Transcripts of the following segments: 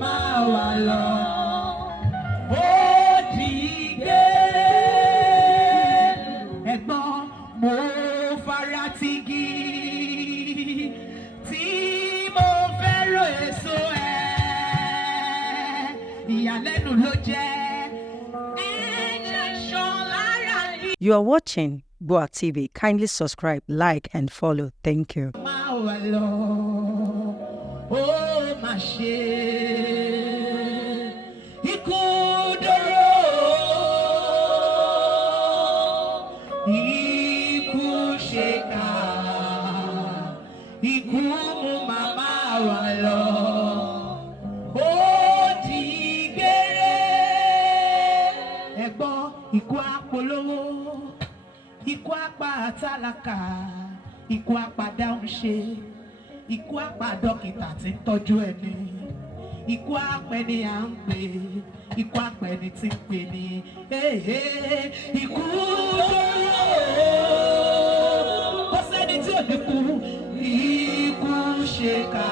màmá wa lọ. Ó dìde. Ẹ̀gbọ́n mo fara tigi tí mo fẹ́ràn èso ẹ̀. Ìyàlẹ́nu ló jẹ́. You are watching GboahTv. Kindly subscribe, like, and follow. Thank you. Ikú apolówó, ikú apá tálákà, ikú apá dáhùn ṣe, ikú apá dókítà tí ń tọ́jú ẹni, ikú apẹ ni à ń pè, ikú apẹ ni tí ń pè ní. Ikú dúró, kò sẹ́ni tí ò ní kú, ikú ṣèkà,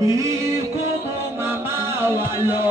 ikú mú màmá wa lọ.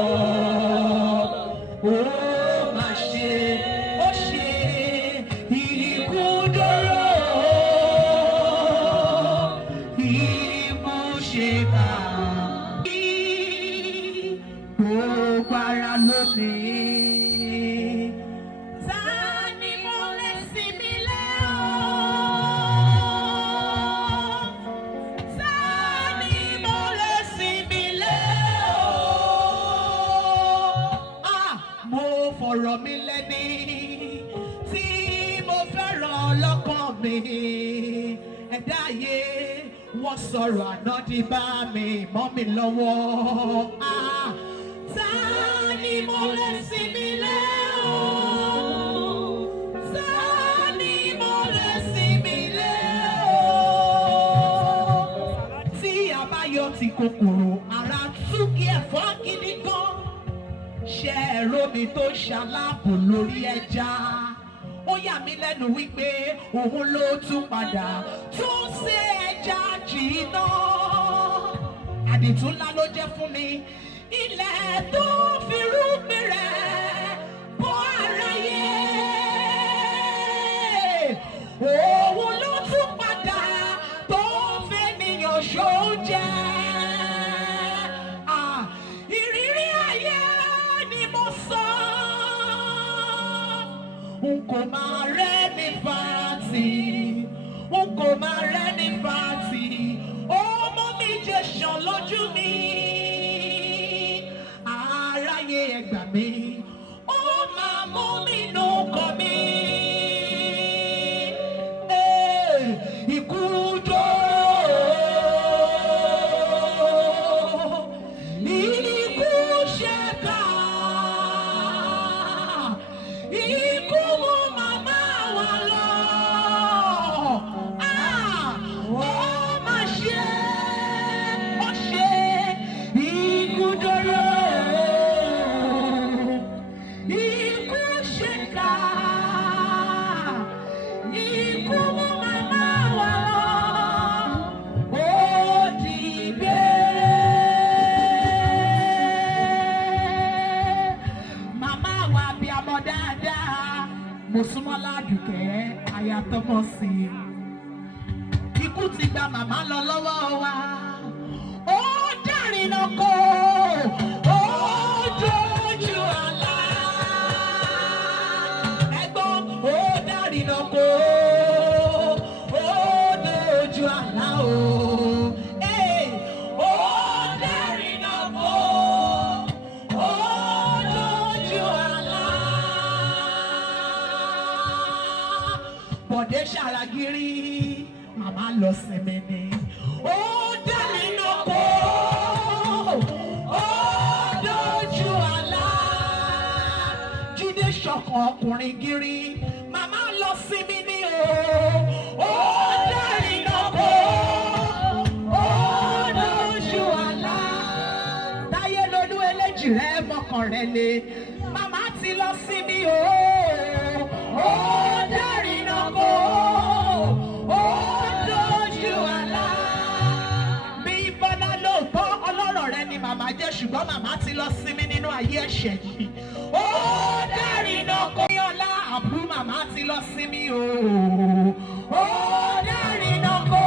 Ọ̀rọ̀ mi lẹ́ni tí mo fẹ́ràn lọ́kàn mi, ẹ̀dá ayé wọ́n sọ̀rọ̀ àná di bá mi mọ́ mi lọ́wọ́. Ta ni mo lè sinmi lé o? Ta ni mo lè sinmi lé o? Tí a bá yọ ti kòkòrò ara tún kí ẹ̀fọ́ gidi gan. Ṣé ẹ̀rọ mi tó ṣaláàbò lórí ẹja? Ó yà mí lẹ́nu wípé òun ló tún padà tún ṣe ẹja jìnnà. Àdìtú ńlá ló jẹ́ fún mi. Ilẹ̀ tó fi rúgbìn rẹ̀ bọ́ aráyé. Òun ló tún padà tó fẹ́ níyàn ṣoúnjẹ. N kò máa rẹ́ni fàtì, n kò máa rẹ́ni fàtì, ọmọ mi jẹ ṣàn lójú mi, aráyé ẹ gbà mí, ó máa mú mi nù kọ mi. Ikú Mosúnmọ́lá Dùkẹ́ ayatọ́mọ́ sí i. Ikú ti gba màmá lọ lọ́wọ́ wa. Ó dárìnà kó, ó dojú àlá. Ẹ̀gbọ́n ó dárìnà kó, ó dojú àlá o. Bọ̀dé ṣàràgìrì, màmá lọ sinmi ni. Ó dárìnà kó, ó dojú àlá. Jídé ṣọ̀kan ọkùnrin gírí, màmá lọ sinmi ni o. Ó dárìnà kó, ó dojú àlá. Táyé lolú eléjì rẹ̀ mọ́kàn rẹ̀ le, màmá ti lọ sinmi o. Ó dárìnà kó, ó dojú àlá. Bí Bọ́lá lóòótọ́ ọlọ́rọ̀ ṣùgbọ́n màmá ti lọ sinmi nínú ayé ẹ̀ṣẹ̀ yìí. Ó dárí náà kó yọlá àbúrò màmá ti lọ sinmi o. Ó dárí náà kó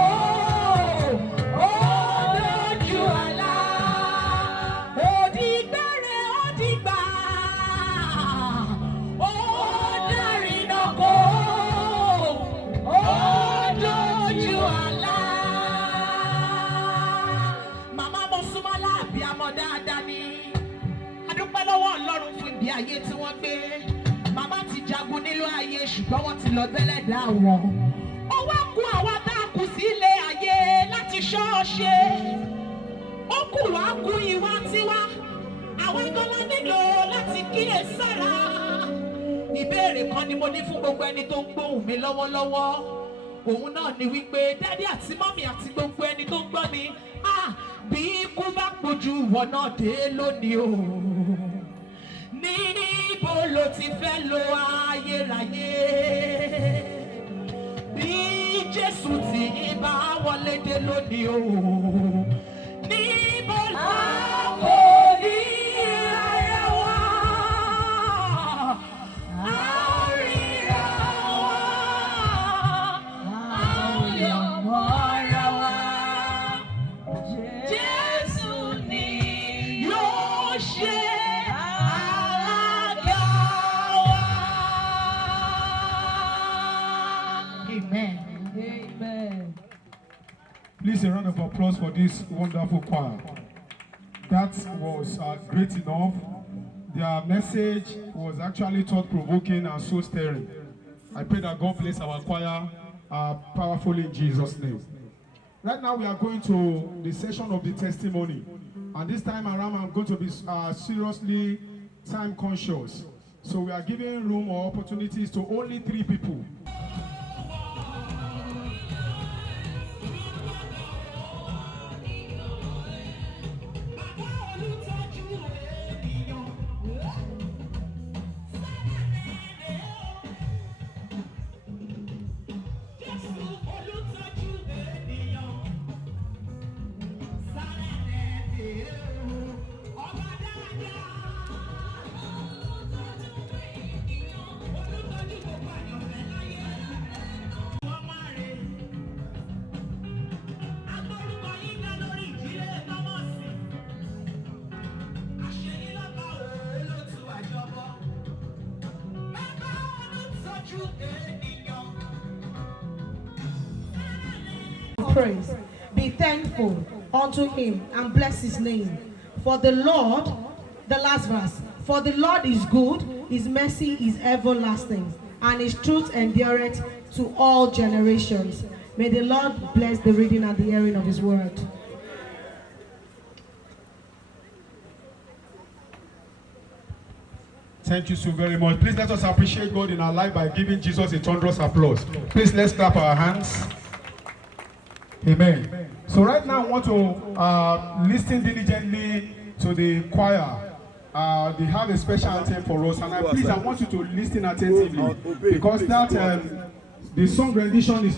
ó lójú àlá. Ó dìgbẹ́rẹ́ ó dìgbà. Ó dárí náà kó ó lójú àlá. Màmá mo súnmọ́ láàbí àmọ́ dáadáa ni. Adúpẹ́ lọ́wọ́ Ọlọ́run fún ìgbé ayé tí wọ́n gbé. Màmá ti jagun nílò ayé ṣùgbọ́n wọ́n ti lọ bẹ́lẹ̀ dá wọn. Ó wá kú àwa tá a kù sí ilé ayé láti ṣọ́ọ̀ṣe. Ó kù wá kú ìwà tiwa. Àwọn ìgbọ́lá nílò láti kíyè sára. Ìbéèrè kan ni mo ní fún gbogbo ẹni tó ń gbóhùn mi lọ́wọ́lọ́wọ́. Òun náà ni wípé dádì àti mọ́mì àti gbogbo ẹni tó ń gbọ́ mi. Bí ikú bá pojú ìwọ náà dé lónìí o. Níbo ló ti fẹ́ lo ayérayé? Bí Jésù tí yín bá wọlé dé lónìí o. Níbo ló kò ní ara wa? Àríra wa, àyọ̀mọ́ ara wa. Jésù ni yóò ṣe alága wa. Amen. Amen. Please a round of applause for this wonderful choir. That was great enough. Their message was actually thought-provoking and soul-stirring. I pray that God bless our choir powerfully in Jesus' name. Right now we are going to the session of the testimony. And this time around I'm going to be seriously time conscious. So we are giving room or opportunities to only 3 people. Praise. Be thankful unto him and bless his name. For the Lord, the last verse, for the Lord is good, his mercy is everlasting, and his truth endureth to all generations. May the Lord bless the reading and the hearing of his word. Thank you so very much. Please let us appreciate God in our life by giving Jesus a thunderous applause. Please let's clap our hands. Amen. So right now I want to listen diligently to the choir. They have a special anthem for us, and I want you to listen attentively because that the song rendition is